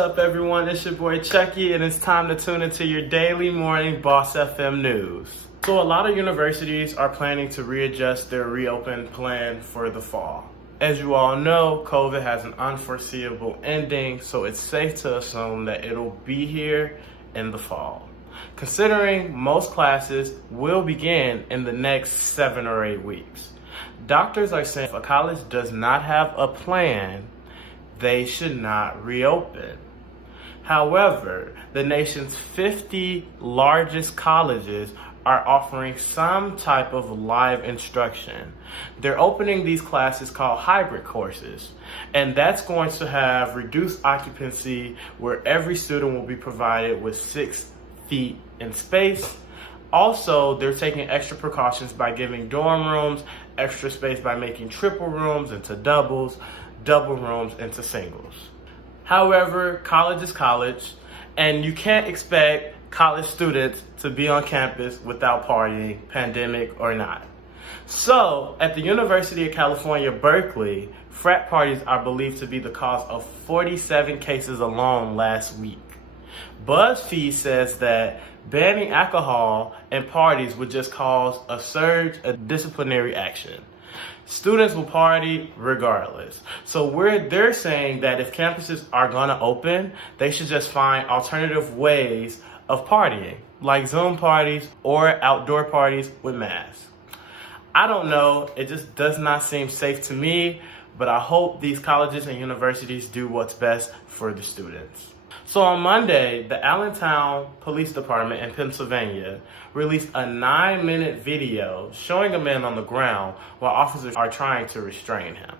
up, everyone? It's your boy Chucky, and it's time to tune into your daily morning BossFM news. So a lot of universities are planning to readjust their reopen plan for the fall. As you all know, COVID has an unforeseeable ending, so it's safe to assume that it'll be here in the fall. Considering most classes will begin in the next 7 or 8 weeks. Doctors are saying if a college does not have a plan, they should not reopen. However, the nation's 50 largest colleges are offering some type of live instruction. They're opening these classes called hybrid courses, and that's going to have reduced occupancy where every student will be provided with 6 feet in space. Also, they're taking extra precautions by giving dorm rooms extra space by making triple rooms into doubles, double rooms into singles. However, college is college, and you can't expect college students to be on campus without partying, pandemic or not. So, at the University of California, Berkeley, frat parties are believed to be the cause of 47 cases alone last week. BuzzFeed says that banning alcohol and parties would just cause a surge of disciplinary action. Students will party regardless. So they're saying that if campuses are gonna open, they should just find alternative ways of partying, like Zoom parties or outdoor parties with masks. I don't know, it just does not seem safe to me, but I hope these colleges and universities do what's best for the students. So on Monday, the Allentown Police Department in Pennsylvania released a 9-minute video showing a man on the ground while officers are trying to restrain him.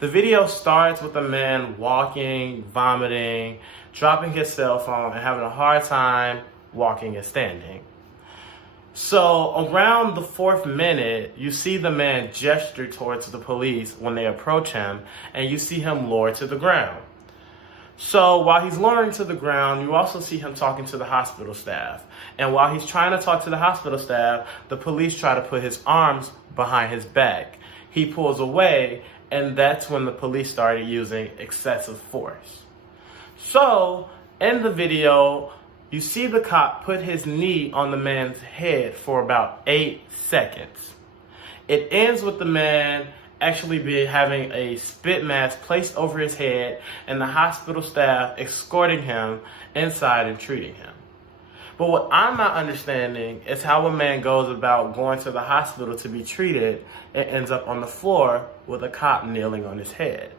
The video starts with a man walking, vomiting, dropping his cell phone, and having a hard time walking and standing. So around the 4th minute, you see the man gesture towards the police when they approach him, and you see him lower to the ground. So while he's lowering to the ground, you also see him talking to the hospital staff. And while he's trying to talk to the hospital staff, the police try to put his arms behind his back. He pulls away, and that's when the police started using excessive force. So in the video, you see the cop put his knee on the man's head for about 8 seconds. It ends with the man actually having a spit mask placed over his head and the hospital staff escorting him inside and treating him. But what I'm not understanding is how a man goes about going to the hospital to be treated and ends up on the floor with a cop kneeling on his head.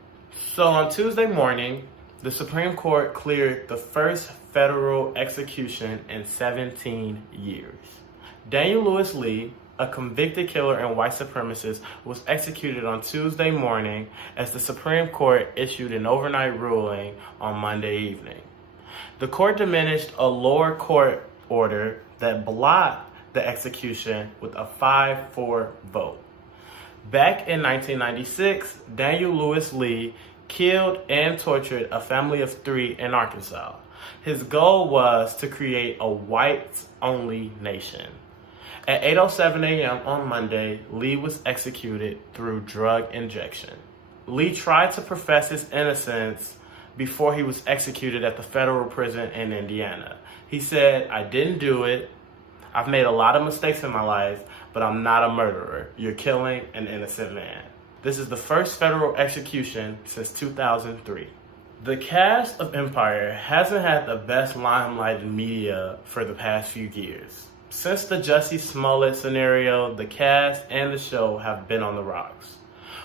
So on Tuesday morning, the Supreme Court cleared the first federal execution in 17 years. Daniel Lewis Lee, a convicted killer and white supremacist, was executed on Tuesday morning as the Supreme Court issued an overnight ruling on Monday evening. The court diminished a lower court order that blocked the execution with a 5-4 vote. Back in 1996, Daniel Lewis Lee killed and tortured a family of 3 in Arkansas. His goal was to create a whites-only nation. At 8:07 a.m. on Monday, Lee was executed through drug injection. Lee tried to profess his innocence before he was executed at the federal prison in Indiana. He said, "I didn't do it. I've made a lot of mistakes in my life, but I'm not a murderer. You're killing an innocent man." This is the first federal execution since 2003. The cast of Empire hasn't had the best limelight in media for the past few years. Since the Jussie Smollett scenario, the cast and the show have been on the rocks.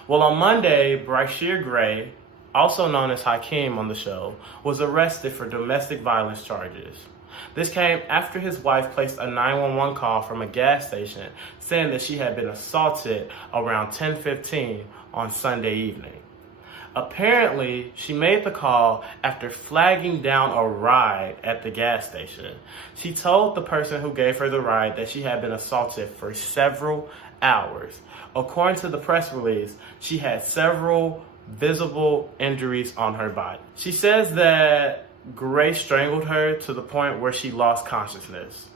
Well, on Monday, Brashear Gray, also known as Hakeem on the show, was arrested for domestic violence charges. This came after his wife placed a 911 call from a gas station saying that she had been assaulted around 10:15 on Sunday evening. Apparently, she made the call after flagging down a ride at the gas station. She told the person who gave her the ride that she had been assaulted for several hours. According to the press release, she had several visible injuries on her body. She says that Gray strangled her to the point where she lost consciousness.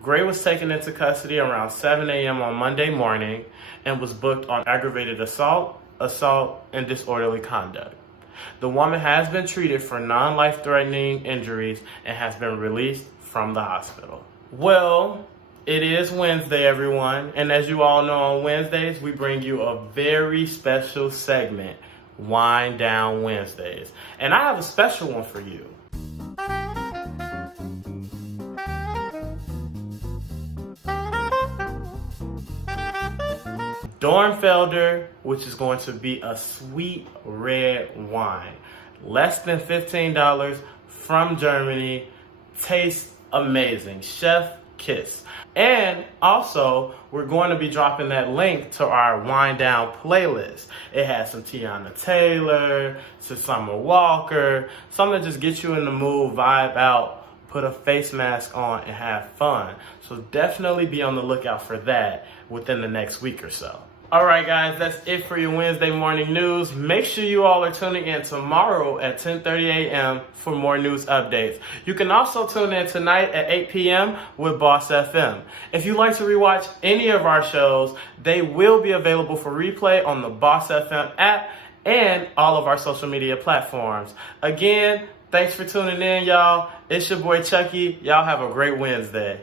Gray was taken into custody around 7 a.m. on Monday morning and was booked on aggravated assault, and disorderly conduct. The woman has been treated for non-life-threatening injuries and has been released from the hospital. Well, it is Wednesday, everyone, and as you all know, on Wednesdays, we bring you a very special segment, Wind Down Wednesdays. And I have a special one for you. Dornfelder, which is going to be a sweet red wine. Less than $15 from Germany. Tastes amazing. Chef kiss. And also, we're going to be dropping that link to our Wind Down playlist. It has some Tiana Taylor, some Summer Walker, something to just get you in the mood, vibe out, put a face mask on, and have fun. So definitely be on the lookout for that within the next week or so. All right, guys, that's it for your Wednesday morning news. Make sure you all are tuning in tomorrow at 10:30 a.m. for more news updates. You can also tune in tonight at 8 p.m. with Boss FM. If you'd like to rewatch any of our shows, they will be available for replay on the Boss FM app and all of our social media platforms. Again, thanks for tuning in, y'all. It's your boy Chucky. Y'all have a great Wednesday.